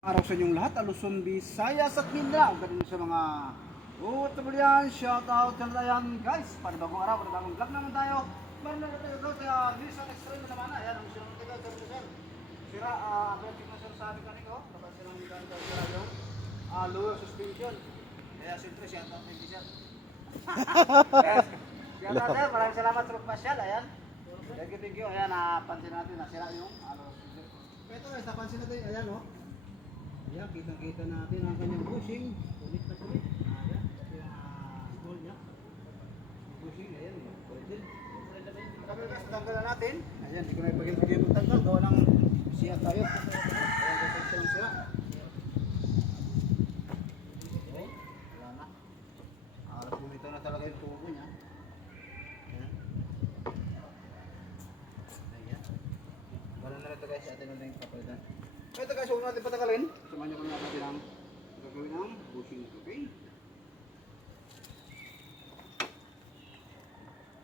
Araw sa inyong lahat, Luzon, Visayas at Mindanao. Ganun sa mga OFW, shout out sa layan guys. Panibagong araw, panibagong vlog naman tayo. Meron na tayo doon kaya Nissan X-Trail na naman. Ayan, ang sila ng tayo sa Luzon. Sira, pwede na sila sabi ka nito. Kapag silang ganito sira yung lower suspension. Kaya siyempre, shout out kay Nissan. Shout out sir, maraming salamat sa pagpasyal. Ayan. Thank you. Ayan, napansin natin na sira yung lower suspension. Ito guys, napansin natin. Ayan o. Ayan, kita-kita natin ang kanyang bushing. Kulit na kulit. Ayan, yung goal niya. Bushing, ayan. Kulit din. Kami guys, tanggalan natin. Ayan, hindi ko na ipagin-pagin yung tanggal. Gawa ng siya tayo. Ayan, gasag siya ng sira. Okay, wala na. Alas bumito na talaga yung tubo niya. Ayan. Ayan. Wala na ito guys, atin natin yung kapalitan. Ito guys, huwag natin patagalin. Samahan nyo kami natin.